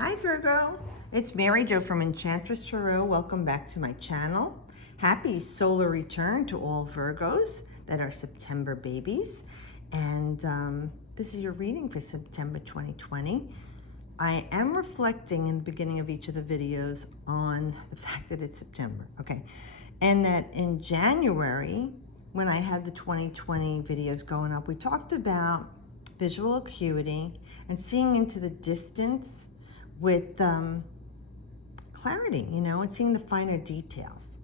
Hi Virgo, it's Mary Jo from Enchantress Tarot. Welcome back to my channel. Happy solar return to all Virgos that are September babies. And this is your reading for September 2020. I am reflecting in the beginning of each of the videos on the fact that it's September, okay? And that in January, when I had the 2020 videos going up, we talked about visual acuity and seeing into the distance with clarity, you know, and seeing the finer details.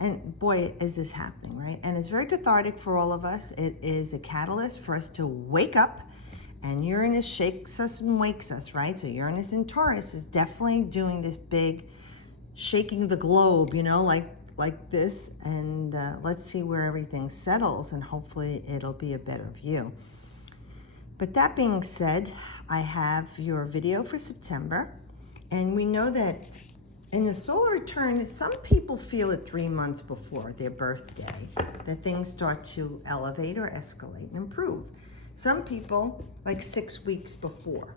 And boy, is this happening, right? And it's very cathartic for all of us. It is a catalyst for us to wake up, and Uranus shakes us and wakes us, right? So Uranus in Taurus is definitely doing this big shaking of the globe, you know, like this. And let's see where everything settles, and hopefully it'll be a better view. But that being said, I have your video for September, and we know that in the solar return, some people feel it 3 months before their birthday, that things start to elevate or escalate and improve. Some people, like 6 weeks before.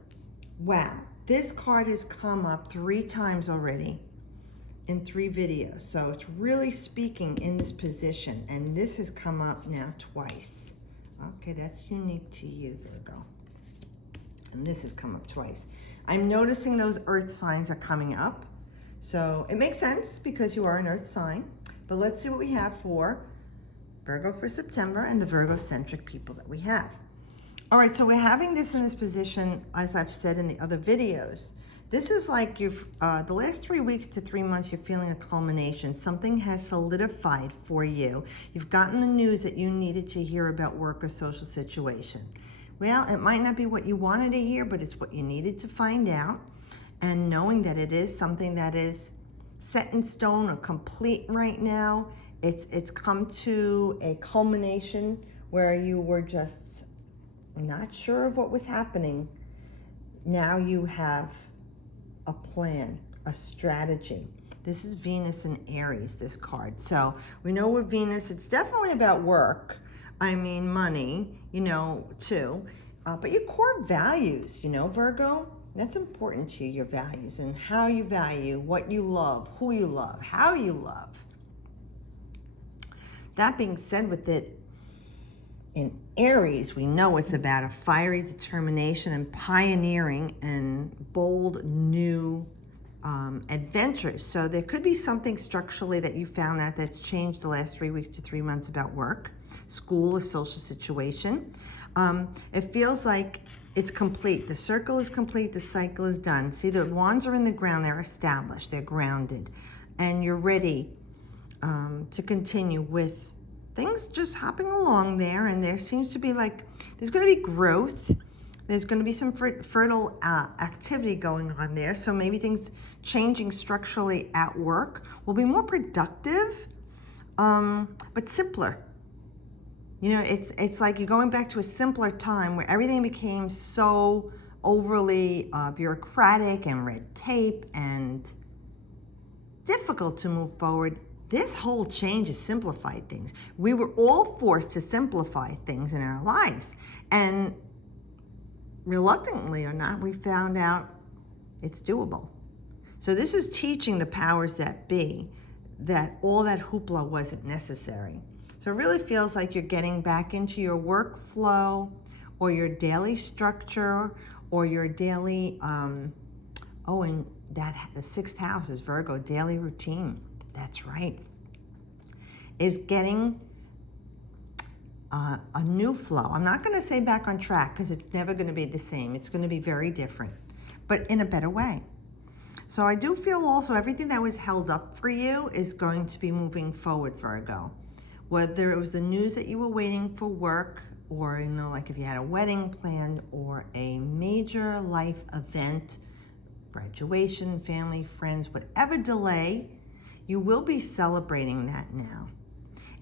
Wow, this card has come up 3 times already in 3 videos, so it's really speaking in this position, and this has come up now twice. Okay, that's unique to you, Virgo. And this has come up twice. I'm noticing those earth signs are coming up. So it makes sense because you are an earth sign. But let's see what we have for Virgo for September and the Virgo-centric people that we have. All right, so we're having this in this position, as I've said in the other videos. This is like you've, the last 3 weeks to 3 months, you're feeling a culmination. Something has solidified for you. You've gotten the news that you needed to hear about work or social situation. Well, it might not be what you wanted to hear, but it's what you needed to find out. And knowing that it is something that is set in stone or complete right now, it's come to a culmination where you were just not sure of what was happening. Now you have a plan, a strategy. This is Venus in Aries, this card. So we know with Venus, it's definitely about work. I mean, money, you know, too. But your core values, you know, Virgo, that's important to you, your values and how you value, what you love, who you love, how you love. That being said, with it in Aries, we know it's about a fiery determination and pioneering and bold new adventures. So there could be something structurally that you found out that's changed the last 3 weeks to 3 months about work, school, a social situation. It feels like it's complete. The circle is complete. The cycle is done. See, the wands are in the ground. They're established. They're grounded. And you're ready to continue with things just hopping along there. And there seems to be like, there's going to be growth. There's going to be some fertile activity going on there. So maybe things changing structurally at work will be more productive, but simpler. You know, it's like you're going back to a simpler time where everything became so overly bureaucratic and red tape and difficult to move forward. This whole change has simplified things. We were all forced to simplify things in our lives. And reluctantly or not, we found out it's doable. So this is teaching the powers that be that all that hoopla wasn't necessary. So it really feels like you're getting back into your workflow or your daily structure or your daily, and the 6th house is Virgo, daily routine. That's right. Is getting a new flow. I'm not going to say back on track because it's never going to be the same. It's going to be very different, but in a better way. So I do feel also everything that was held up for you is going to be moving forward, Virgo. Whether it was the news that you were waiting for work, or, you know, like if you had a wedding planned or a major life event, graduation, family, friends, whatever delay, you will be celebrating that now.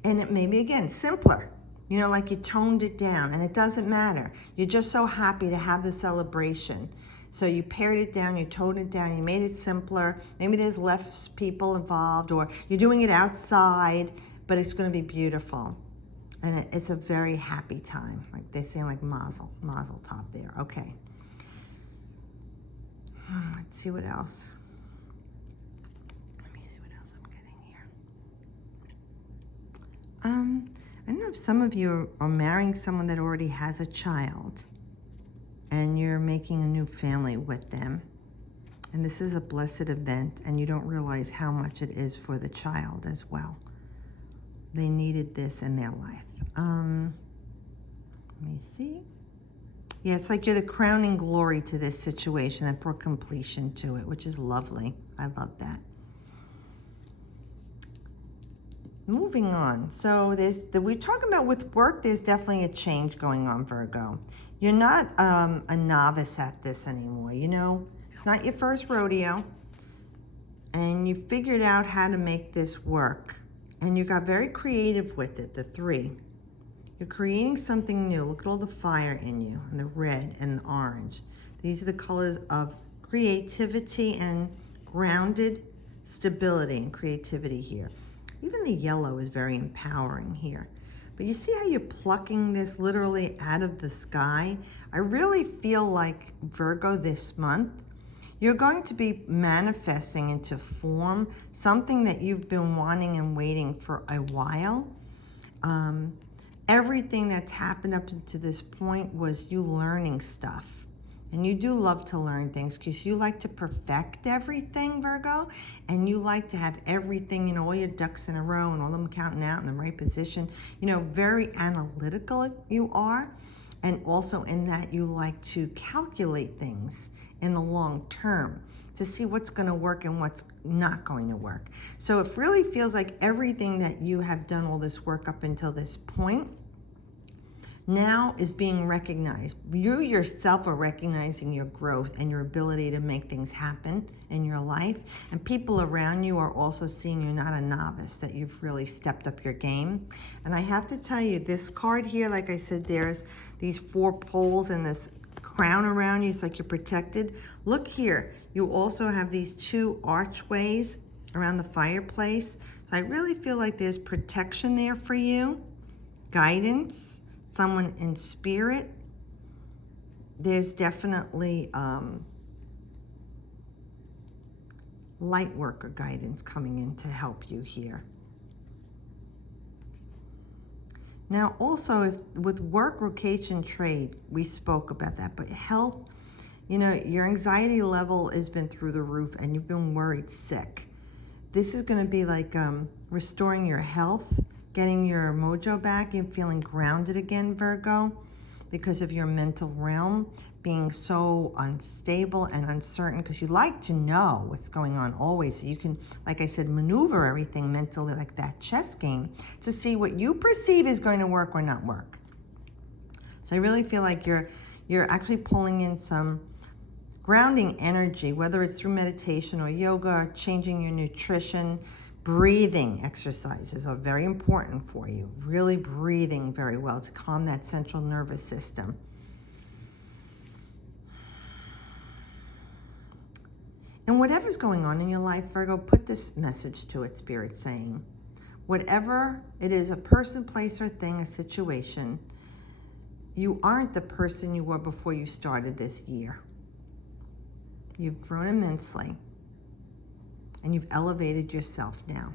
And it may be, again, simpler. You know, like you toned it down, and it doesn't matter. You're just so happy to have the celebration. So you pared it down, you toned it down, you made it simpler. Maybe there's less people involved, or you're doing it outside, but it's going to be beautiful. And it's a very happy time. Like they say, like mazel tov there. Okay. Let's see what else. Let me see what else I'm getting here. I don't know if some of you are marrying someone that already has a child and you're making a new family with them. And this is a blessed event, and you don't realize how much it is for the child as well. They needed this in their life. Let me see. Yeah, it's like you're the crowning glory to this situation that brought completion to it, which is lovely. I love that. Moving on. So we're talking about with work, there's definitely a change going on, Virgo. You're not a novice at this anymore. You know, it's not your first rodeo. And you figured out how to make this work. And you got very creative with it, the 3. You're creating something new. Look at all the fire in you, and the red and the orange. These are the colors of creativity and grounded stability and creativity here. Even the yellow is very empowering here. But you see how you're plucking this literally out of the sky? I really feel like, Virgo, this month, you're going to be manifesting into form something that you've been wanting and waiting for a while. Everything that's happened up to this point was you learning stuff. And you do love to learn things because you like to perfect everything, Virgo, and you like to have everything, you know, all your ducks in a row and all them counting out in the right position. You know, very analytical you are. And also in that you like to calculate things in the long term to see what's going to work and what's not going to work. So it really feels like everything that you have done all this work up until this point now is being recognized. You yourself are recognizing your growth and your ability to make things happen in your life. And people around you are also seeing you're not a novice, that you've really stepped up your game. And I have to tell you, this card here, like I said, there's these 4 poles and this crown around you. It's like you're protected. Look here. You also have these 2 archways around the fireplace. So I really feel like there's protection there for you, guidance, someone in spirit. There's definitely light worker guidance coming in to help you here. Now also, with work, vocation, trade, we spoke about that, but health, you know, your anxiety level has been through the roof and you've been worried sick. This is going to be like restoring your health, getting your mojo back and feeling grounded again, Virgo, because of your mental realm being so unstable and uncertain, because you like to know what's going on always. So you can, like I said, maneuver everything mentally like that chess game to see what you perceive is going to work or not work. So I really feel like you're actually pulling in some grounding energy, whether it's through meditation or yoga, or changing your nutrition. Breathing exercises are very important for you. Really breathing very well to calm that central nervous system. And whatever's going on in your life, Virgo, put this message to it, Spirit, saying, whatever it is, a person, place, or thing, a situation, you aren't the person you were before you started this year. You've grown immensely. And you've elevated yourself now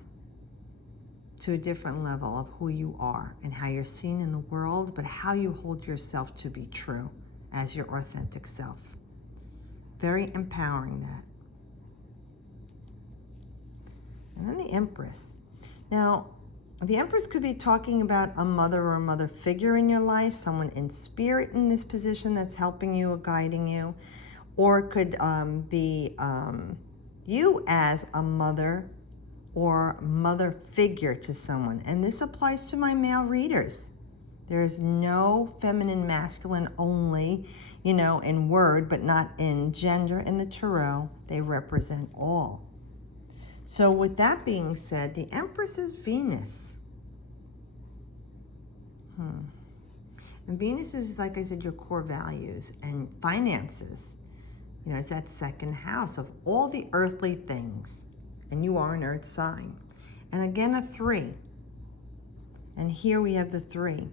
to a different level of who you are and how you're seen in the world, but how you hold yourself to be true as your authentic self. Very empowering, that. And then the Empress. Now, the Empress could be talking about a mother or a mother figure in your life, someone in spirit in this position that's helping you or guiding you, or it could be you as a mother or mother figure to someone. And this applies to my male readers. There's no feminine, masculine only, you know, in word, but not in gender in the tarot. They represent all. So with that being said, the Empress is Venus. And Venus is, like I said, your core values and finances. You know, it's that second house of all the earthly things. And you are an earth sign. And again, a 3. And here we have the 3.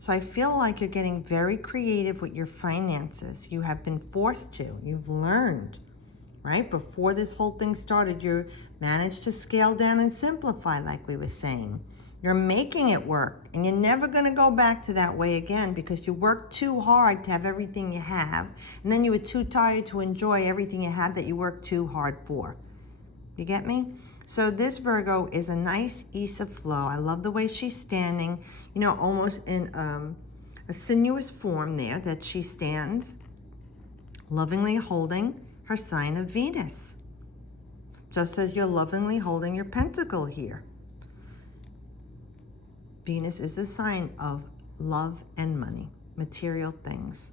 So I feel like you're getting very creative with your finances. You have been forced to. You've learned right? Before this whole thing started, you managed to scale down and simplify, like we were saying. You're making it work, and you're never going to go back to that way again because you worked too hard to have everything you have, and then you were too tired to enjoy everything you have that you worked too hard for. You get me? So this Virgo is a nice ease of flow. I love the way she's standing, you know, almost in a sinuous form there that she stands, lovingly holding her sign of Venus, just as you're lovingly holding your pentacle here. Venus is the sign of love and money, material things.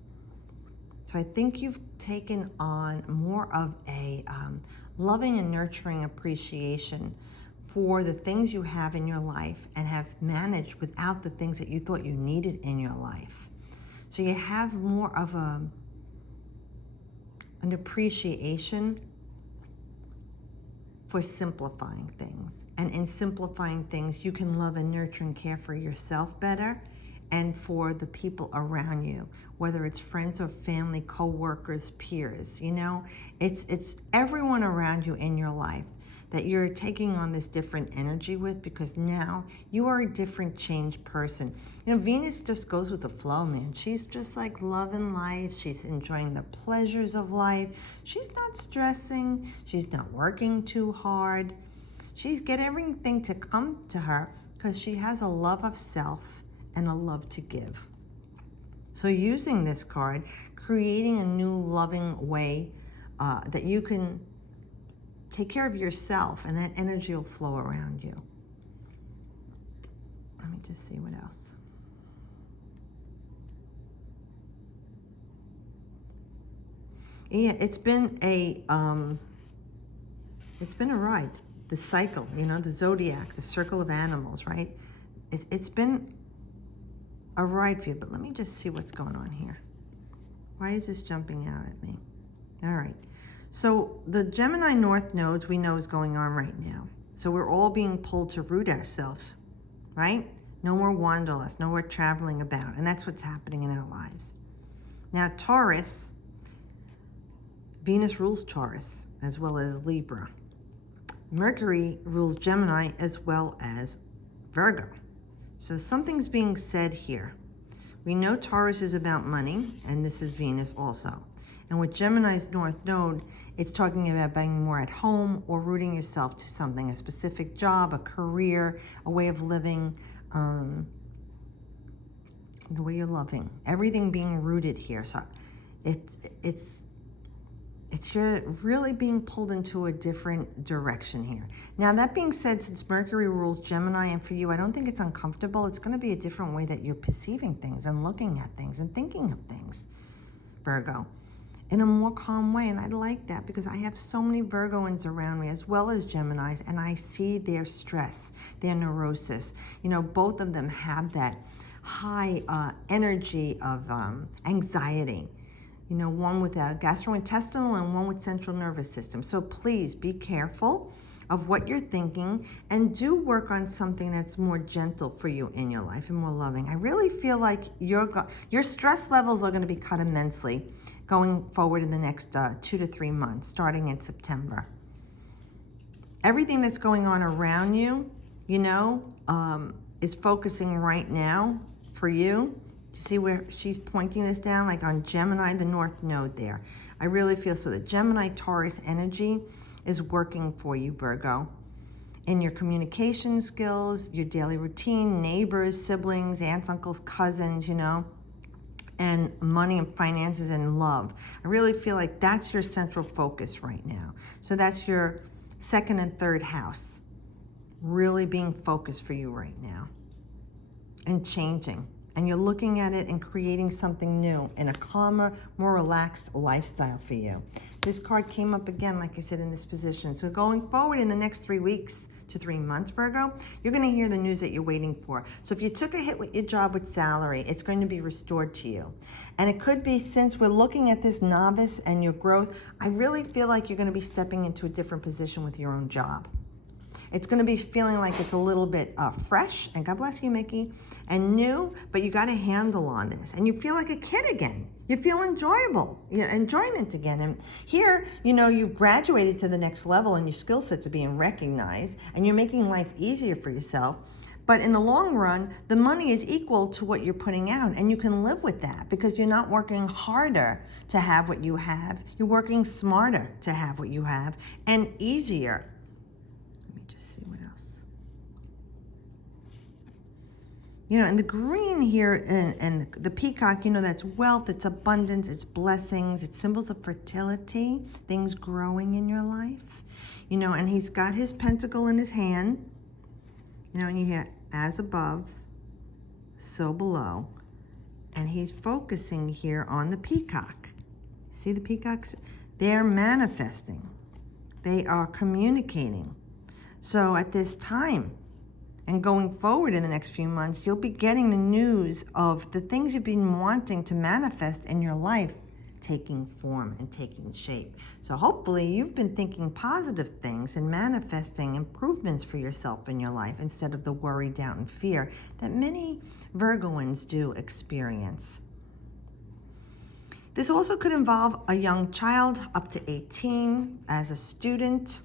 So I think you've taken on more of a loving and nurturing appreciation for the things you have in your life and have managed without the things that you thought you needed in your life. So you have more of an appreciation for simplifying things. And in simplifying things, you can love and nurture and care for yourself better and for the people around you, whether it's friends or family, co-workers, peers, you know, it's everyone around you in your life that you're taking on this different energy with, because now you are a different changed person. You know, Venus just goes with the flow, man. She's just like loving life. She's enjoying the pleasures of life. She's not stressing. She's not working too hard. She's getting everything to come to her because she has a love of self and a love to give. So using this card, creating a new loving way that you can take care of yourself, and that energy will flow around you. Let me just see what else. Yeah, it's been a ride. The cycle, you know, the zodiac, the circle of animals, right? It's been a ride for you, but let me just see what's going on here. Why is this jumping out at me? All right. So the Gemini North nodes we know is going on right now. So we're all being pulled to root ourselves, right? No more wanderlust, no more traveling about. And that's what's happening in our lives. Now Taurus, Venus rules Taurus as well as Libra. Mercury rules Gemini as well as Virgo. So something's being said here. We know Taurus is about money, and this is Venus also. And with Gemini's North Node, it's talking about being more at home or rooting yourself to something, a specific job, a career, a way of living, the way you're loving. Everything being rooted here. So you're really being pulled into a different direction here. Now, that being said, since Mercury rules Gemini, and for you, I don't think it's uncomfortable. It's going to be a different way that you're perceiving things and looking at things and thinking of things, Virgo, in a more calm way. And I like that because I have so many Virgoans around me as well as Geminis, and I see their stress, their neurosis. You know, both of them have that high energy of anxiety. You know, one with a gastrointestinal and one with central nervous system. So please be careful of what you're thinking and do work on something that's more gentle for you in your life and more loving. I really feel like your stress levels are going to be cut immensely going forward in the next 2 to 3 months, starting in September. Everything that's going on around you, you know, is focusing right now for you. You see where she's pointing this down, like on Gemini, the North Node there. I really feel so that Gemini Taurus energy is working for you, Virgo, in your communication skills, your daily routine, neighbors, siblings, aunts, uncles, cousins, you know, and money and finances and love. I really feel like that's your central focus right now. So that's your second and third house really being focused for you right now and changing. And you're looking at it and creating something new in a calmer, more relaxed lifestyle for you. This card came up again, like I said, in this position. So going forward in the next 3 weeks to 3 months, Virgo, you're going to hear the news that you're waiting for. So if you took a hit with your job with salary, it's going to be restored to you. And it could be, since we're looking at this novice and your growth, I really feel like you're going to be stepping into a different position with your own job. It's going to be feeling like it's a little bit fresh, and God bless you, Mickey, and new, but you got a handle on this, and you feel like a kid again. You feel enjoyable, enjoyment again. And here, you've graduated to the next level and your skill sets are being recognized and you're making life easier for yourself. But in the long run, the money is equal to what you're putting out, and you can live with that because you're not working harder to have what you have. You're working smarter to have what you have, and easier. Let me just see what else. And the green here and the peacock, that's wealth, it's abundance, it's blessings, it's symbols of fertility, things growing in your life. And he's got his pentacle in his hand. And you hear, as above, so below. And he's focusing here on the peacock. See the peacocks? They're manifesting. They are communicating. So at this time, and going forward in the next few months, you'll be getting the news of the things you've been wanting to manifest in your life taking form and taking shape. So hopefully you've been thinking positive things and manifesting improvements for yourself in your life instead of the worry, doubt, and fear that many Virgoans do experience. This also could involve a young child up to 18 as a student,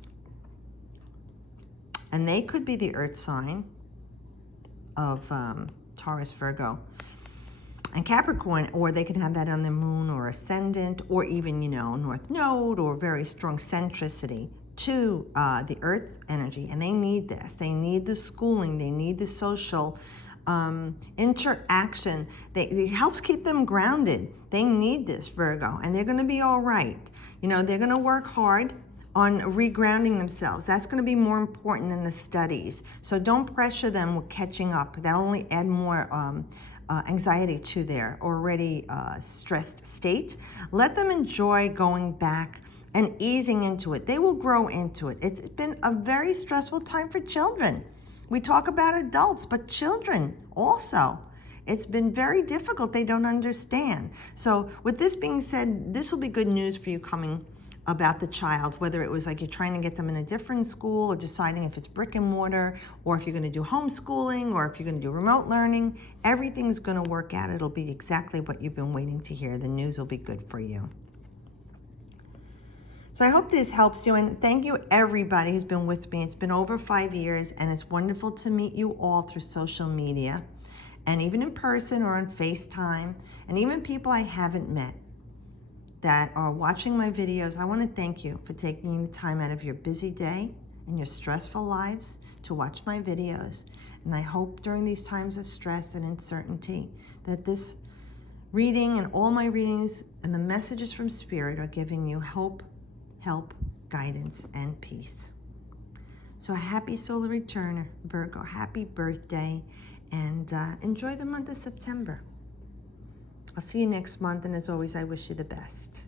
and they could be the earth sign of Taurus, Virgo, and Capricorn, or they can have that on their moon or ascendant, or even, North Node, or very strong centricity to the earth energy. And they need this. They need the schooling. They need the social interaction. It helps keep them grounded. They need this, Virgo, and they're going to be all right. They're going to work hard on regrounding themselves. That's going to be more important than the studies. So don't pressure them with catching up. That'll only add more anxiety to their already stressed state. Let them enjoy going back and easing into it. They will grow into it. It's been a very stressful time for children. We talk about adults, but children also. It's been very difficult. They don't understand. So with this being said, this will be good news for you coming about the child, whether it was like you're trying to get them in a different school or deciding if it's brick and mortar or if you're going to do homeschooling or if you're going to do remote learning. Everything's going to work out. It'll be exactly what you've been waiting to hear. The news will be good for you. So I hope this helps you, and thank you everybody who's been with me. It's been over 5 years, and it's wonderful to meet you all through social media and even in person or on FaceTime, and even people I haven't met that are watching my videos. I want to thank you for taking the time out of your busy day and your stressful lives to watch my videos. And I hope during these times of stress and uncertainty that this reading and all my readings and the messages from Spirit are giving you hope, help, guidance, and peace. So a happy solar return, Virgo. Happy birthday, and enjoy the month of September. I'll see you next month, and as always, I wish you the best.